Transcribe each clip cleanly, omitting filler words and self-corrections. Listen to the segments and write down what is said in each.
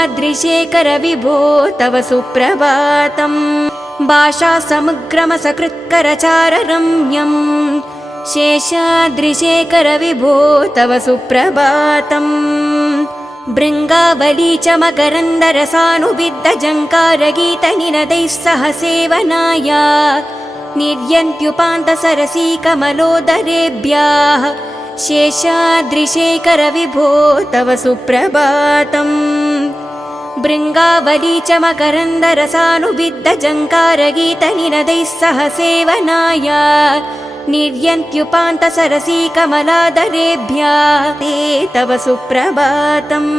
शेषाद्रिशेखर विभो तव सुप्रभातम् भाषासमुग्रमसकृत्करचाररम्यम् शेषाद्रिशेखर विभो तव सुप्रभातम् भृङ्गावली च मकरन्दरसानुविद्धजङ्कारगीतनिनदैः सह सेवनाय निर्यन्त्युपान्तसरसीकमलोदरेभ्यः शेषाद्रिशेखर विभो तव सुप्रभातम् भृङ्गावली च मकरन्दरसानुविद्धजङ्कारगीतनिनदैः सह सेवनाय निर्यन्त्युपान्तसरसीकमलादरेभ्यः ते तव सुप्रभातम्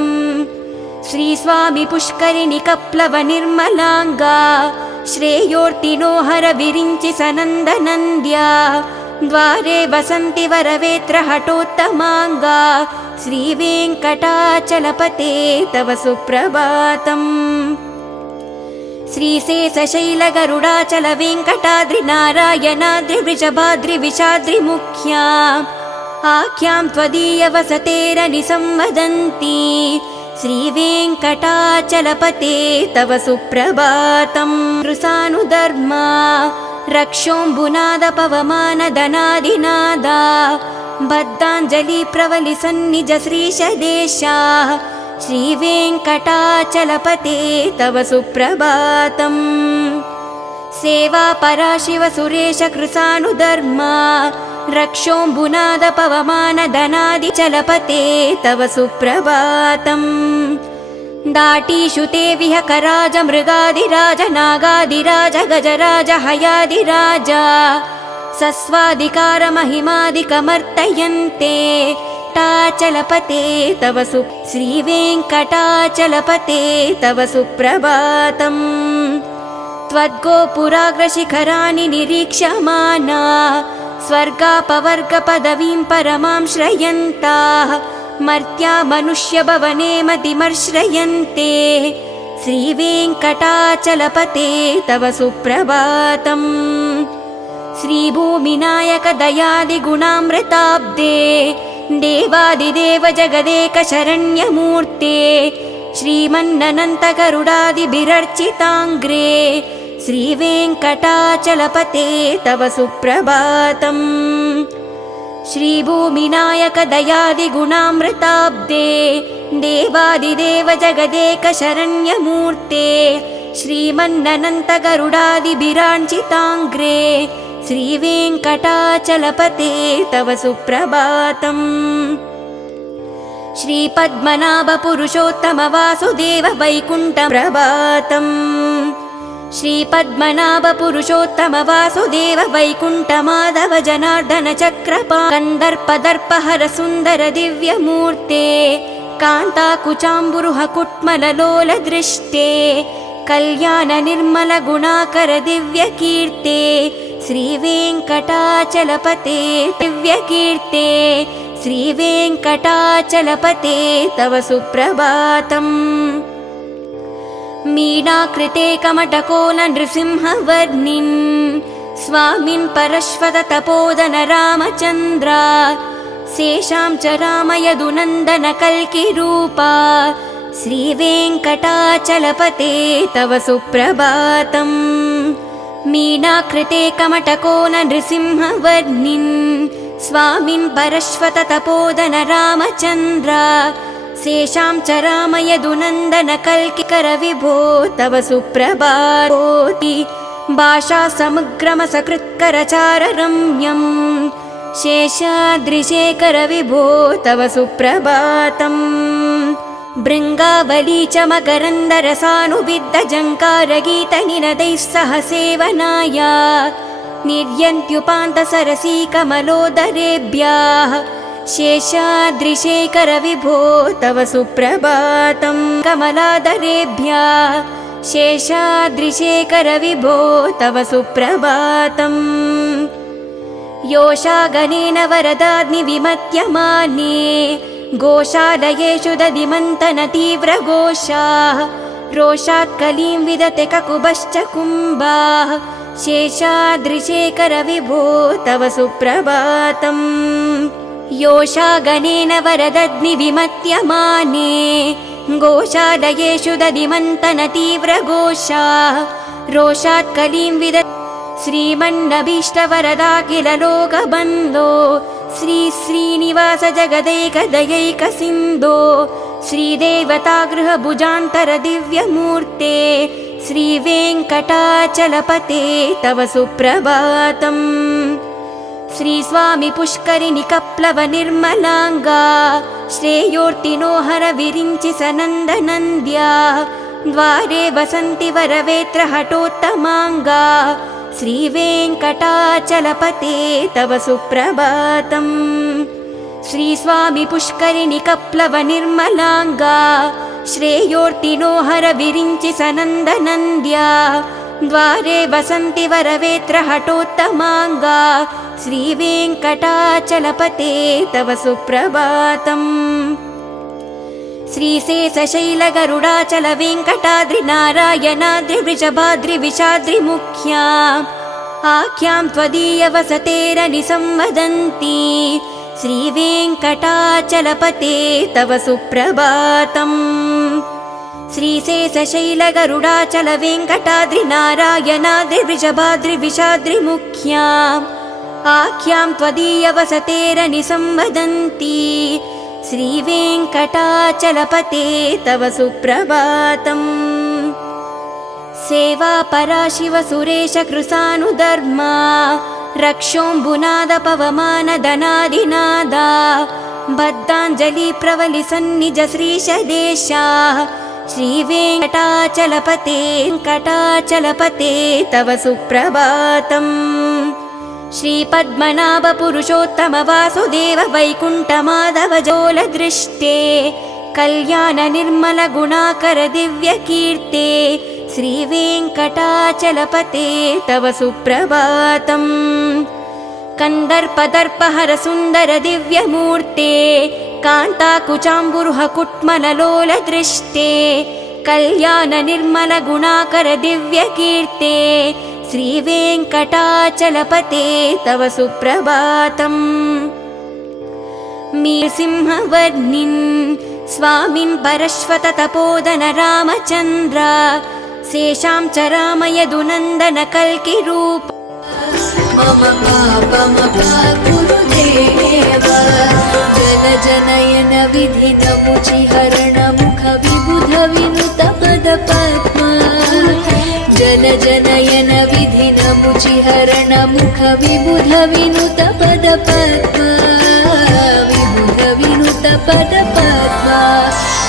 श्रीस्वामी पुष्करिणि कप्लव निर्मलाङ्गा श्रेयोर्तिनो हर विरिञ्चि सनन्दनन्द्या द्वारे वसन्ति वरवेत्र हटोत्तमाङ्गा श्रीवेङ्कटाचलपते तव सुप्रभातम् श्रीशेषशैलगरुडाचल वेङ्कटाद्रि नारायणाद्रि वृषभाद्रि विषाद्रिमुख्या आख्यां त्वदीयवसतेरनिसंवदन्ति श्रीवेङ्कटाचलपते तव सुप्रभातम् कृसानुधर्मा रक्षोऽम्बुनाद पवमानदनादिनादा बद्धाञ्जलि प्रवलिसन्निज श्रीशदेशा श्रीवेङ्कटाचलपते तव सुप्रभातम् सेवा पराशिव सुरेश कृसानुधर्मा रक्षोऽम्बुनाद पवमानदनादिचलपते तव सुप्रभातम् दाटीषु ते विहकराज मृगादिराज नागादिराज गजराज हयादिराज सस्वादिकार महिमादिकमर्तयन्ते टाचलपते तव श्रीवेङ्कटाचलपते तव सुप्रभातम् त्वद्गोपुराग्रशिखराणि निरीक्ष्यमाना स्वर्गापवर्गपदवीं परमां श्रयन्ताः मर्त्या मनुष्यभवने मतिमर्श्रयन्ते श्रीवेङ्कटाचलपते तव सुप्रभातम् श्रीभूमिनायक दयादिगुणामृताब्दे देवादिदेव जगदेक शरण्यमूर्ते श्रीमन्ननन्तगरुडादिभिरर्चिताङ्ग्रे श्रीवेङ्कटाचलपते तव सुप्रभातम् श्रीभूमिनायक दयादिगुणामृताब्दे देवादिदेव जगदेक शरण्यमूर्ते श्रीमन्ननन्तगरुडादिभिरार्चिताङ्ग्रे श्रीवेङ्कटाचलपते तव सुप्रभातम् श्रीपद्मनाभ पुरुषोत्तम वासुदेव वैकुण्ठ प्रभातम् श्रीपद्मनाभ पुरुषोत्तम वासुदेव वैकुण्ठ माधव जनार्दन चक्रपा कन्दर्पदर्पहर सुन्दर दिव्यमूर्ते कान्ताकुचाम्बुरुह कुट्मललोल दृष्टे कल्याण निर्मल गुणाकर दिव्यकीर्ते श्रीवेङ्कटाचलपते दिव्यकीर्ते श्रीवेङ्कटाचलपते तव सुप्रभातम् मीनाकृते कमटकोल नृसिंहवर्णिन् स्वामिन् परश्वत तपोदन रामचन्द्रा शेषां च रामयदुनन्दन कल्किरूपा श्रीवेङ्कटाचलपते तव सुप्रभातम् मीनाकृते कमटकोल नृसिंहवर्णिन् स्वामिन् परश्वत तपोदन रामचन्द्रा शेषां च रामयदुनन्दन कल्किकर विभो तव सुप्रभातोति भाषासमुग्रमसकृत्करचाररम्यम् शेषाद्रिशेखर विभो तव सुप्रभातम् भृङ्गावली च मकरन्दरसानुविद्धजङ्कारगीतनिनदैः सह सेवनाय निर्यन्त्युपान्तसरसीकमलोदरेभ्यः शेषाद्रिशेखर विभो तव सुप्रभातम् कमलादरेभ्यः शेषाद्रिशेखर विभो तव सुप्रभातम् योषागणेन वरदाग्निविमत्यमाने गोशालयेषु दधिमन्तन तीव्रघोषाः रोषात् कलीं विदते ककुभश्च कुम्भाः शेषाद्रिशेखर विभो तव सुप्रभातम् योषागणेन वरदग्निविमत्यमाने गोशालयेषु दधिमन्तनतीव्रघोषाः रोषात् कलीं श्रीमन्नभीष्टवरदाखिललोकबन्धो श्रीनिवास जगदैकदयैकसिन्धो श्रीदेवतागृहभुजान्तरदिव्यमूर्ते श्रीवेङ्कटाचलपते तव सुप्रभातम्। श्रीस्वामी पुष्करिणि कप्लव निर्मलाङ्गा श्रेयोर्तिनो हर विरिञ्चि सनन्दनन्द्या द्वारे वसन्ति वरवेत्र हटोत्तमाङ्गा श्रीवेङ्कटाचलपते तव सुप्रभातम्। श्रीस्वामी पुष्करिणि कप्लव निर्मलाङ्गा श्रेयोर्तिनो हर विरिञ्चि सनन्दनन्द्या द्वारे वसन्ति वरवेत्र हटोत्तमाङ्गा श्रीवेङ्कटाचलपते तव सुप्रभातम्। श्रीशेषशैलगरुडाचल वेङ्कटाद्रि नारायणाद्रिवृषभाद्रिविषाद्रिमुख्या आख्यां त्वदीयवसतेरनिसंवदन्ति श्रीवेङ्कटाचलपते तव सुप्रभातम्। श्रीशेषशैलगरुडाचल वेङ्कटाद्रि नारायणाद्रिवृषभाद्रिविषाद्रिमुख्या आख्यां त्वदीयवसतेरनिसंवदन्ति श्रीवेङ्कटाचलपते तव सुप्रभातम्। सेवा पराशिव सुरेश कृसानुधर्मा रक्षोऽम्बुनाद पवमानदनादिनादा बद्धाञ्जलि प्रवलि सन्निज श्रीशदेशा श्रीवेङ्कटाचलपते तव सुप्रभातम्। श्रीपद्मनाभ पुरुषोत्तम वासुदेव वैकुण्ठमाधव जोलदृष्टे कल्याण निर्मल गुणाकर दिव्यकीर्ते श्रीवेङ्कटाचलपते तव सुप्रभातम्। कन्दर्पदर्पहर सुन्दर दिव्यमूर्ते कान्ताकुचाम्बुरुह कुट्मललोलदृष्टे कल्याण निर्मल गुणाकर दिव्यकीर्ते श्रीवेङ्कटाचलपते तव सुप्रभातम्। मीरसिंहवर्णिन् स्वामिन् परश्वत तपोदन रामचन्द्र शेषां च रामयदुनन्दन कल्किरूप मम पापमपाकुरुदेव जनजनयन विधिनमुचिहरण मुख विबुध विनुत पदपद्मा जनजनयन विधिनमुचिहरण मुख विबुध विनुत पदपद्मा विबुध विनुत पदपद्मा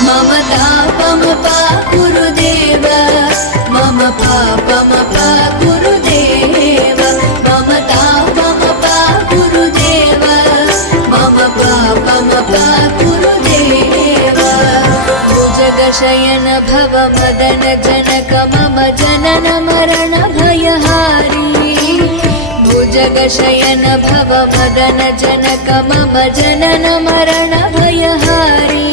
मम तापमपाकुरुदेव मम पापमपाकुरुदेव मम तापमपाकुरुदेव मम पापमपाकुरुदेव भुजगशयन भव मदन जनक मम जनन मरण भयहारी भुजगशयन भव मदन जनक मम जनन मरण भयहारी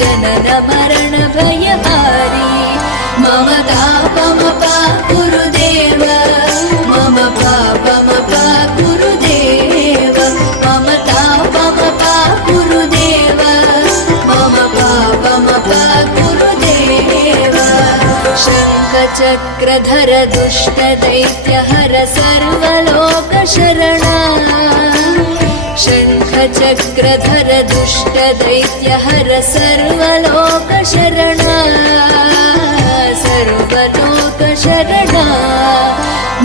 जनन मरण भयहारी मम तापमपाकुरुदेव मम पापमपाकुरुदेव मम तापमपाकुरुदेव मम पापमपाकुरुदेव शङ्खचक्रधर दुष्टदैत्यहर सर्वलोकशरणा शङ्खचक्रधर दुष्टदैत्यहर सर्वलोकशरणा सर्वलोकशरणा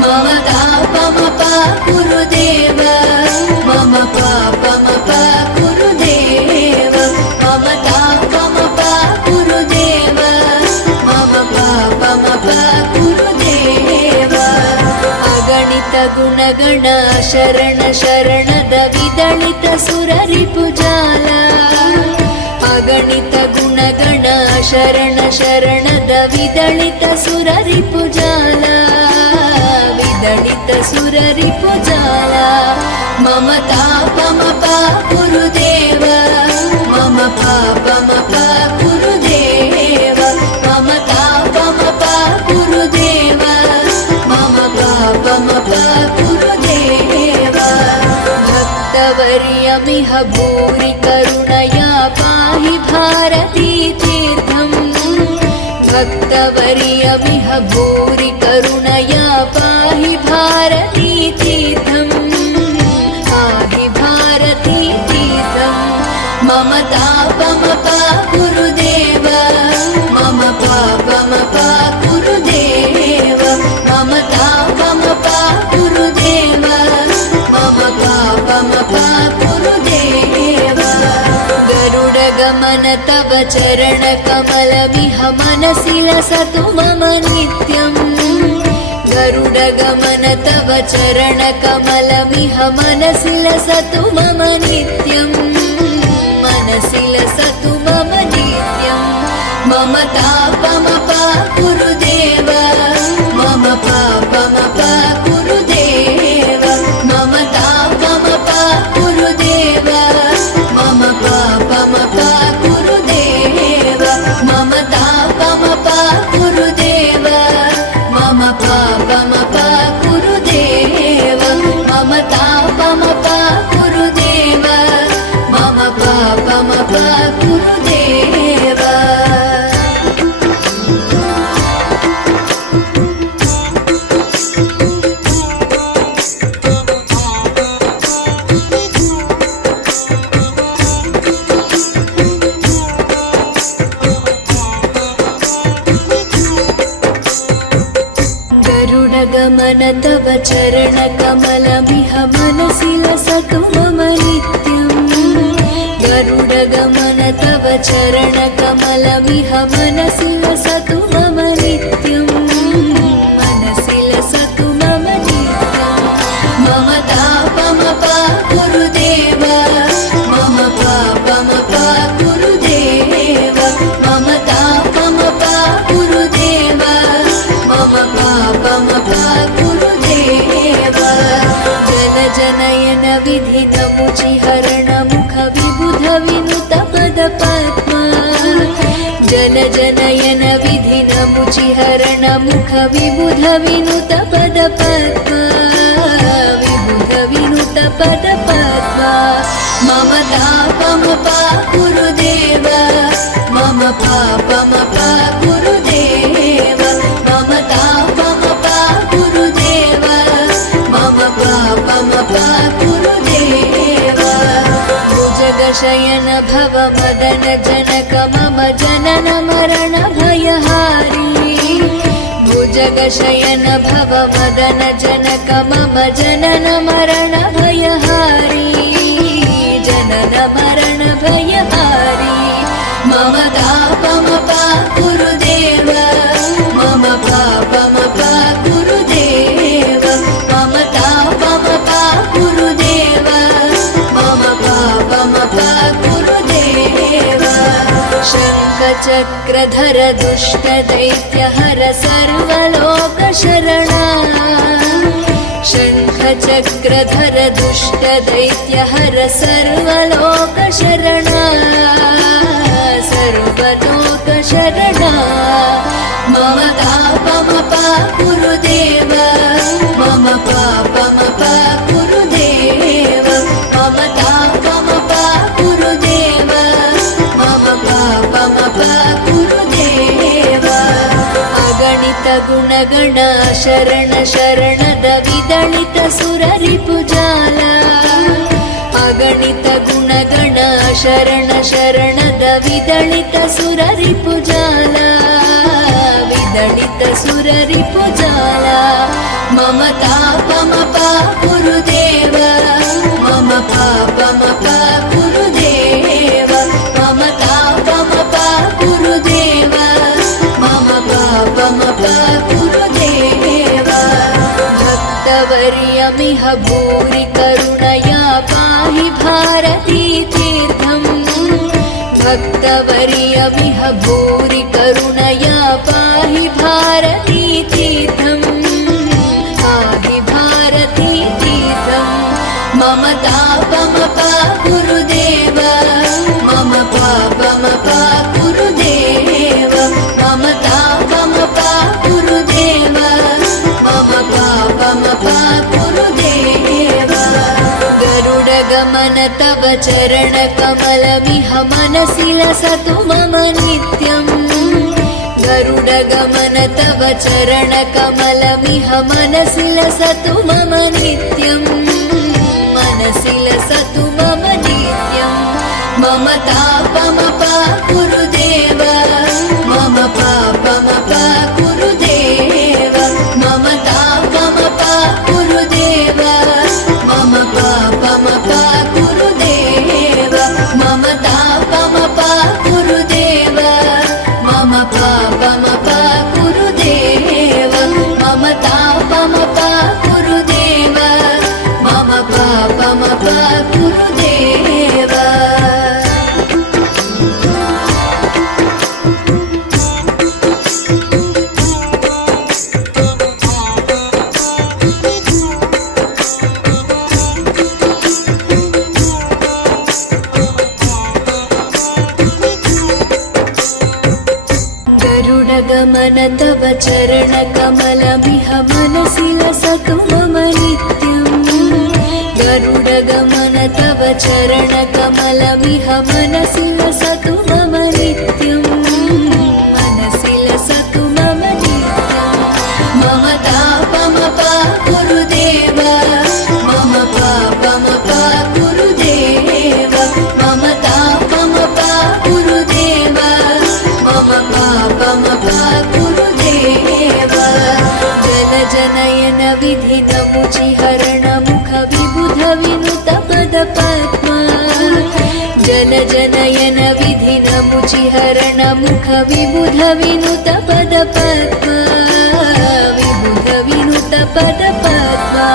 मम तापमपाकुरुदेव मम पापमपाकुरुदेव मम तापमपाकुरुदेव मम पापमपाकुरुदेव अगणित गुणगण शरण शरणद विदलित सुररिपुजाला अगणित गुणगण शरण शरणद विदलित सुररिपुजाला विदलित सुररिपुजाला मम तापमपाकुरुदेव मम पापमपाकुरुदेव मम तापमपाकुरुदेव मम पापमपाकुरुदेव भक्तवर्यमिह भूरि करुणया पाहि भारतीति भक्तवर्यमिह भूरि करुणया पाहि भारती तीर्थम् पाहि भारती तीर्थम् मम तापमपाकुरुदेव मम पापमपाकुरुदेव मम तापमपाकुरुदेव मम पापमपाकुरुदेव गरुडगमन तव चरणकमलमिह मनसि लसतु मम नित्यम् गरुडगमन तव चरणकमलमिह मनसि लसतु मम नित्यम् मनसि लसतु मम नित्यम् मम तापमपाकुरुदेव मम पापमपाकुरुदेव मम तापमपाकुरुदेव मम पापमपाकुरुदेव मम तापमपाकुरुदेव मम पापमपाकुरुदेव मम तापमपाकुरुदेव मम पापमपाकुरुदेव गरुडगमन तव चरणकमलमिह मनसि लसतु मम नित्यम् गरुडगमन तव चरणकमलमिह मनसि लसतु मम नित्यम् मनसि लसतु मम नित्यम् मम तापमपाकुरुदेव मम पापमपाकुरुदेव मम तापमपाकुरुदेव मम पापमपाकुरुदेव जनजनयन विधिनमुचिहरण मुख विबुध विनुत पदपद्मा जनजनयन विधिनमुचिहरण मुख विबुध विनुत पदपद्मा विबुध विनुत पदपद्मा मम तापमपाकुरुदेव मम पापमपाकुरुदेव मम तापमपाकुरुदेव मम पापमपाकुरुदेव भुजगशयन भव मदन जनक मम जनन मरण भयहारी भुजगशयन भव मदन जनक मम जनन मरण भयहारी जनन मरण भयहारी मम तापमपाकुरुदेव मम पापमपाकुरुदेव मम तापमपाकुरुदेव मम पापमपाकुरुदेव शङ्खचक्रधर दुष्टदैत्यहर सर्वलोकशरणा शङ्खचक्रधर दुष्टदैत्यहर सर्वलोकशरणा सर्वलोकशरणा मम तापमपाकुरुदेव मम पापमपाकुरुदेव मम तापमपाकुरुदेव मम पापमपाकुरुदेव अगणित गुणगण शरण शरणद विदलित सुररिपुजाला अगणित गुणगण शरण शरणद विदलित सुररिपुजाला विदलित सुररिपुजाला मम तापमपाकुरुदेव मम पापमपाकुरुदेव मम तापमपाकुरुदेव मम पापमपाकुरुदेव भक्तवर्यमिह भूरि करुणया पाहि भारती तीर्थम् भक्तवर्यमिह भूरि करुणया पाहि भारती तीर्थम् पाहि भारती तीर्थम् मम तापमपाकुरुदेव मम पापमपाकुरुदेव मम तापमपाकुरुदेव मम पापमपाकुरुदेव गरुडगमन तव चरणकमलमिह मनसि लसतु मम नित्यम् गरुडगमन तव चरणकमलमिह मनसि लसतु मम नित्यम् मनसि लसतु मम नित्यम् मम तापमपाकुरु देव मम पापमपाकुरु देव मम तापमपाकुरु देव मम पापमपाकुरु देव मम तापमपाकुरु देव मम पापमपाकुरु देव मम तापमपाकुरु देव मम पापमपाकुरु देव गरुडगमन तव चरणकमलमिह मनसि लसतु मम नित्यम् गरुडगमन तव चरणकमलमिह मनसि लसतु मम नित्यम् मनसि लसतु मम नित्यम् मम तापमपाकुरु देव मम पापमपाकुरु देव मम तापमपाकुरु देव मम पापमपाकुरु देव जनजनयन विधिनमुचिहरण मुख विबुध विनुत पद पद्मा जनजनयन विधिनमुचिहरण मुख विबुध विनुत पद पद्मा विबुध विनुत पद पद्मा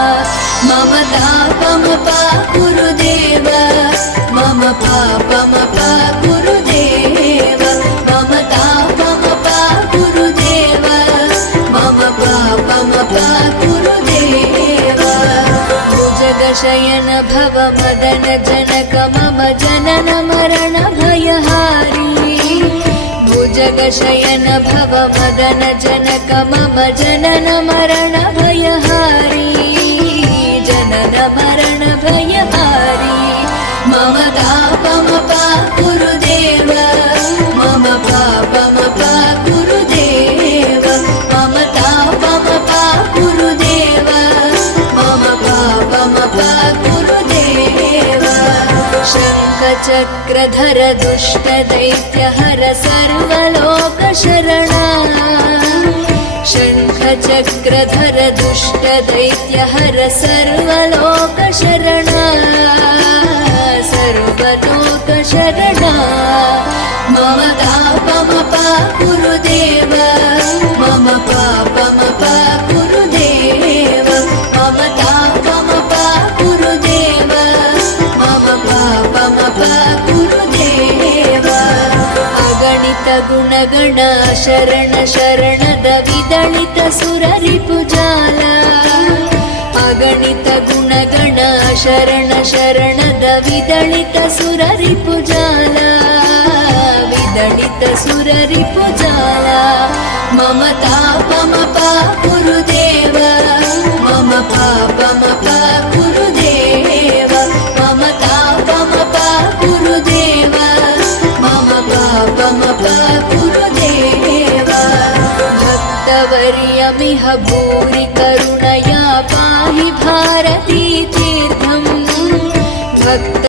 मम तापमपाकुरु देव मम पापमपाकुरु देव मम तापमपाकुरु देव मम पापमपाकुरु देव भुजगशयन भव मदन जनक मम जनन मरण भयहारी भुजगशयन भव मदन जनक मम जनन मरण भयहारी जनन मरण भयहारी मम तापमपाकुरु देव मम पापमपाकुरु देव मम तापमपाकुरु देव मम पापमपाकुरु देव शङ्खचक्रधर दुष्टदैत्यहर सर्वलोकशरणा शङ्खचक्रधर दुष्टदैत्यहर सर्वलोकशरणा सर्वलोकशरणा मम तापमपाकुरु देव मम पापमपाकुरु देव मम तापमपाकुरु देव मम पापमपाकुरु देव अगणित गुणगण शरण शरणद विदलित सुररिपुजाल अगणित गुणगण शरण शरणद विदलित सुररिपुजाल विदलित सुररिपुजाल मम तापमपाकुरु देव मम पापमपाकुरु देव मम तापमपाकुरु देव मम पापमपाकुरु देव भक्तवर्यमिह भूरि करुणया पाहि भारती तीर्थम् भक्त